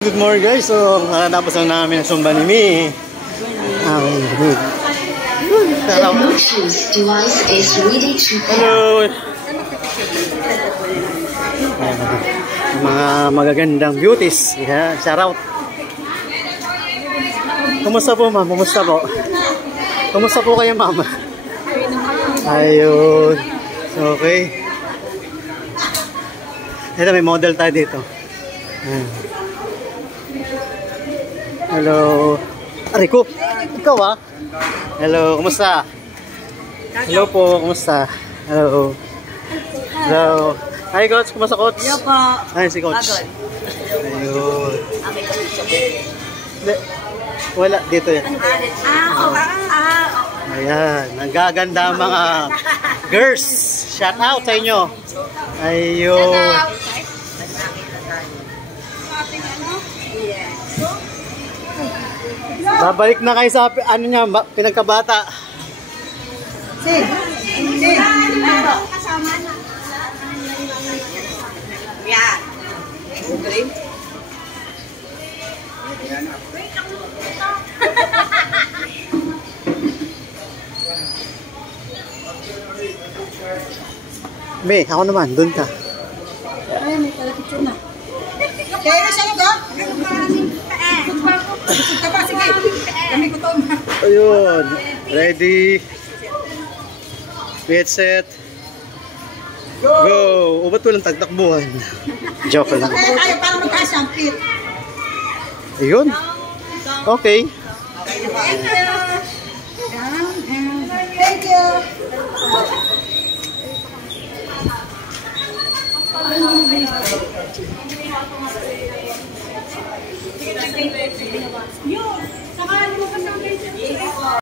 Good morning guys, so natapos lang namin ang Sumba ni Mi. Good. The Bluetooth device is ready to pair. Hello! Mga magagandang beauties. Yeah, shout out. Kumusta po ma'am? Kumusta po? Kumusta po kayo ma'am? Ayun. So, okay. Ito may model tayo dito. Hello. Ariko, ikaw ah. Hello, kumusta? Hello po, kumusta? Hello. Hello. Hi coach, kumusta coach? Hello po. Hi si coach. Ayun. Hindi. Wala, dito yan. Ayan, nagaganda mga girls. Shout out sa inyo. Ayun. Babalik na kayo sa ano niya, pinagkabata. Kasama na. Yan. Green. Be, ako naman, doon ka. Ay, may kalapit na. Kaya na siya nito? Sige. Kami ko to. Ayun. Ready. Get set. Go. O ba't walang tagtakbuhan? Joke lang. Kaya tayo para magkasampit. Ayun. Okay. Thank you. Thank you. Yun. Saka